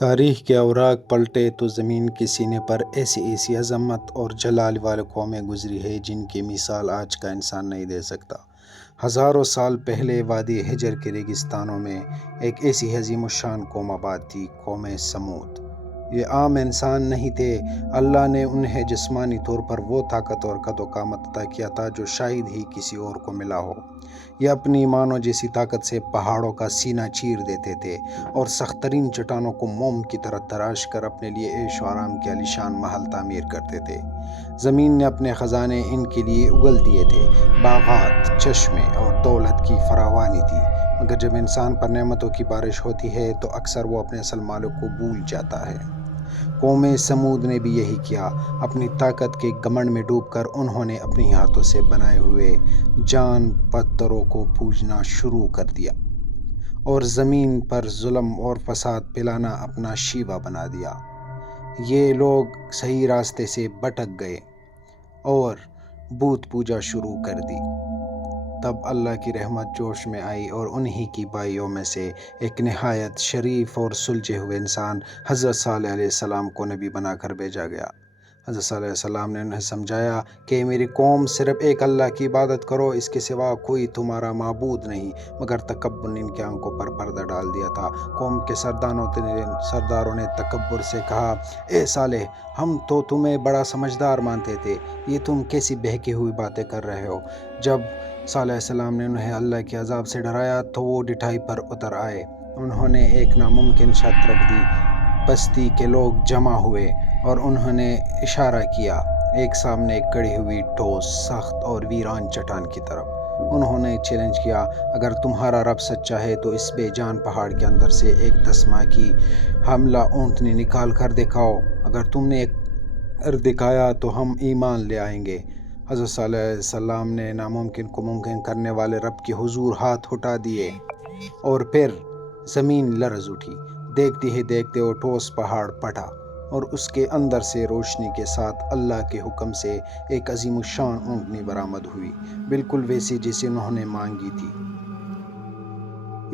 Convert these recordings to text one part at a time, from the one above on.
تاریخ کے اوراق پلٹے تو زمین کے سینے پر ایسی ایسی عظمت اور جلال والے قومیں گزری ہے جن کی مثال آج کا انسان نہیں دے سکتا۔ ہزاروں سال پہلے وادی حجر کے ریگستانوں میں ایک ایسی عظیم الشان قوم آباد تھی، قوم سمود۔ یہ عام انسان نہیں تھے، اللہ نے انہیں جسمانی طور پر وہ طاقت اور قد و قامت عطا کیا تھا جو شاید ہی کسی اور کو ملا ہو۔ یہ اپنی ایمانوں جیسی طاقت سے پہاڑوں کا سینہ چیر دیتے تھے اور سخت ترین چٹانوں کو موم کی طرح تراش کر اپنے لیے عیش و آرام کے عالیشان محل تعمیر کرتے تھے۔ زمین نے اپنے خزانے ان کے لیے اگل دیے تھے، باغات، چشمے اور دولت کی فراوانی تھی، مگر جب انسان پر نعمتوں کی بارش ہوتی ہے تو اکثر وہ اپنے اصل مالک کو بھول جاتا ہے۔ قوم سمود نے بھی یہی کیا۔ اپنی طاقت کے گھمنڈ میں ڈوب کر انہوں نے اپنے ہاتھوں سے بنائے ہوئے جان پتھروں کو پوجنا شروع کر دیا اور زمین پر ظلم اور فساد پھیلانا اپنا شیوا بنا دیا۔ یہ لوگ صحیح راستے سے بھٹک گئے اور بت پوجا شروع کر دی۔ تب اللہ کی رحمت جوش میں آئی اور انہی کی بھائیوں میں سے ایک نہایت شریف اور سلجھے ہوئے انسان حضرت صالح علیہ السلام کو نبی بنا کر بھیجا گیا۔ حضرت صالح علیہ السلام نے انہیں سمجھایا کہ میری قوم، صرف ایک اللہ کی عبادت کرو، اس کے سوا کوئی تمہارا معبود نہیں، مگر تکبر نے ان کی آنکھوں پر پردہ ڈال دیا تھا۔ قوم کے سرداروں نے تکبر سے کہا، اے صالح، ہم تو تمہیں بڑا سمجھدار مانتے تھے، یہ تم کیسی بہکی ہوئی باتیں کر رہے ہو۔ جب صالح علیہ السلام نے انہیں اللہ کے عذاب سے ڈرایا تو وہ ڈٹائی پر اتر آئے۔ انہوں نے ایک ناممکن شرط رکھ دی۔ بستی کے لوگ جمع ہوئے اور انہوں نے اشارہ کیا ایک سامنے کھڑی ہوئی ٹھوس، سخت اور ویران چٹان کی طرف۔ انہوں نے چیلنج کیا، اگر تمہارا رب سچا ہے تو اس بے جان پہاڑ کے اندر سے ایک 10 ماہ کی حاملہ اونٹنی نکال کر دکھاؤ۔ اگر تم نے دکھایا تو ہم ایمان لے آئیں گے۔ حضرت صالح علیہ السلام نے ناممکن کو ممکن کرنے والے رب کے حضور ہاتھ اٹھا دیے اور پھر زمین لرز اٹھی۔ دیکھتے ہی دیکھتے وہ ٹھوس پہاڑ پھٹا اور اس کے اندر سے روشنی کے ساتھ اللہ کے حکم سے ایک عظیم الشان اونٹنی برآمد ہوئی، بالکل ویسی جیسے انہوں نے مانگی تھی۔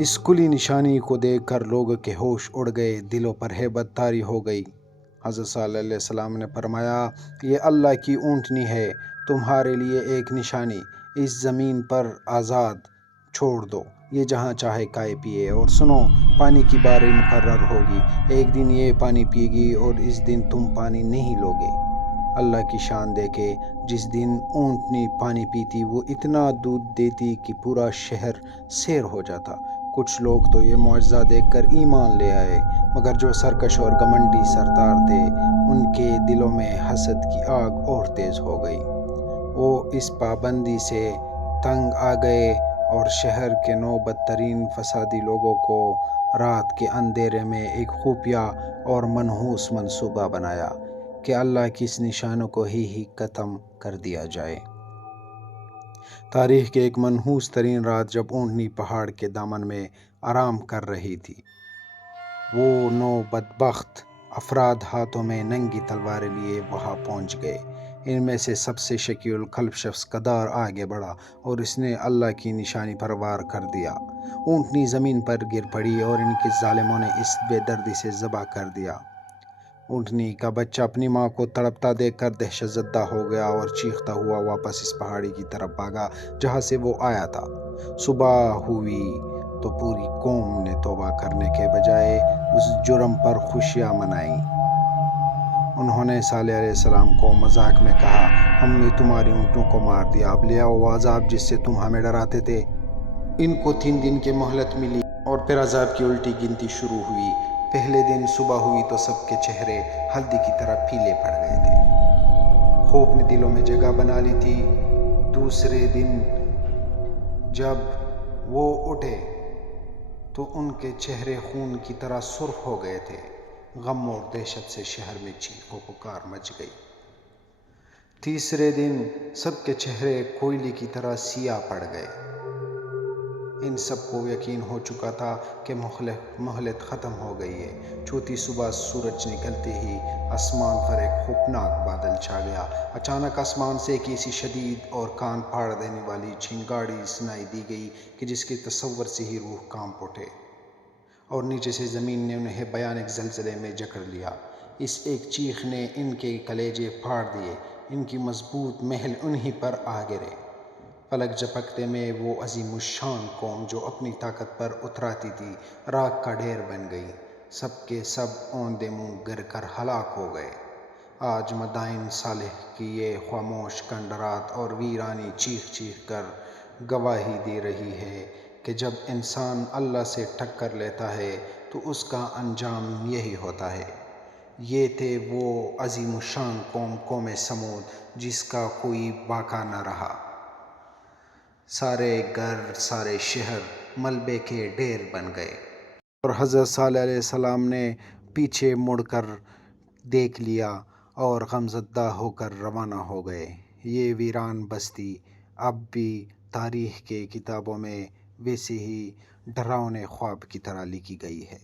اس کھلی نشانی کو دیکھ کر لوگوں کے ہوش اڑ گئے، دلوں پر ہیبت طاری ہو گئی۔ حضرت صالح علیہ السلام نے فرمایا، یہ اللہ کی اونٹنی ہے، تمہارے لیے ایک نشانی، اس زمین پر آزاد چھوڑ دو، یہ جہاں چاہے کھائے پیے، اور سنو، پانی کی باری مقرر ہوگی، ایک دن یہ پانی پیے گی اور اس دن تم پانی نہیں لوگے۔ اللہ کی شان دیکھے، جس دن اونٹنی پانی پیتی وہ اتنا دودھ دیتی کہ پورا شہر سیر ہو جاتا۔ کچھ لوگ تو یہ معجزہ دیکھ کر ایمان لے آئے، مگر جو سرکش اور گھمنڈی سردار تھے ان کے دلوں میں حسد کی آگ اور تیز ہو گئی۔ وہ اس پابندی سے تنگ آ گئے اور شہر کے 9 بدترین فسادی لوگوں کو رات کے اندھیرے میں ایک خفیہ اور منحوس منصوبہ بنایا کہ اللہ کی اس نشانوں کو ہی ختم کر دیا جائے۔ تاریخ کی ایک منحوس ترین رات جب اونٹنی پہاڑ کے دامن میں آرام کر رہی تھی، وہ 9 بدبخت افراد ہاتھوں میں ننگی تلواریں لیے وہاں پہنچ گئے۔ ان میں سے سب سے شقی القلب شخص قدار آگے بڑھا اور اس نے اللہ کی نشانی پر وار کر دیا۔ اونٹنی زمین پر گر پڑی اور ان کے ظالموں نے اس بے دردی سے ذبح کر دیا۔ اونٹنی کا بچہ اپنی ماں کو تڑپتا دیکھ کر دہشت زدہ ہو گیا اور چیختا ہوا واپس اس پہاڑی کی طرف بھاگا جہاں سے وہ آیا تھا۔ صبح ہوئی تو پوری قوم نے توبہ کرنے کے بجائے اس جرم پر خوشیاں منائیں۔ انہوں نے صالح علیہ السلام کو مذاق میں کہا، ہم نے تمہاری اونٹوں کو مار دیا، اب لے آؤ وہ عذاب جس سے تم ہمیں ڈراتے تھے۔ ان کو 3 دن کی مہلت ملی اور پھر عذاب کی الٹی گنتی شروع ہوئی۔ پہلے دن صبح ہوئی تو سب کے چہرے ہلدی کی طرح پیلے پڑ گئے تھے، خوف نے دلوں میں جگہ بنا لی تھی۔ دوسرے دن جب وہ اٹھے تو ان کے چہرے خون کی طرح سرخ ہو گئے تھے۔ غم اور دہشت سے شہر میں چیخ و پکار مچ گئی۔ تیسرے دن سب کے چہرے کوئلے کی طرح سیاہ پڑ گئے۔ ان سب کو یقین ہو چکا تھا کہ مہلت ختم ہو گئی ہے۔ چوتھی صبح سورج نکلتے ہی آسمان پر ایک خوفناک بادل چھا گیا۔ اچانک آسمان سے ایک ایسی شدید اور کان پھاڑ دینے والی چنگاڑی سنائی دی گئی کہ جس کے تصور سے ہی روح کانپ اٹھے اور نیچے سے زمین نے انہیں بھیانک زلزلے میں جکڑ لیا۔ اس ایک چیخ نے ان کے کلیجے پھاڑ دیے، ان کی مضبوط محل انہی پر آ گرے۔ پلک جھپکتے میں وہ عظیم الشان قوم جو اپنی طاقت پر اتراتی تھی راکھ کا ڈھیر بن گئی۔ سب کے سب اوندے منہ گر کر ہلاک ہو گئے۔ آج مدائن صالح کی یہ خاموش کھنڈرات اور ویرانی چیخ چیخ کر گواہی دے رہی ہے کہ جب انسان اللہ سے ٹکر لیتا ہے تو اس کا انجام یہی ہوتا ہے۔ یہ تھے وہ عظیم الشان قوم سمود جس کا کوئی باقی نہ رہا۔ سارے گھر، سارے شہر ملبے کے ڈھیر بن گئے۔ اور حضرت صالح علیہ السلام نے پیچھے مڑ کر دیکھ لیا اور غمزدہ ہو کر روانہ ہو گئے۔ یہ ویران بستی اب بھی تاریخ کے کتابوں میں ویسے ہی ڈراؤنے خواب کی طرح لکھی گئی ہے۔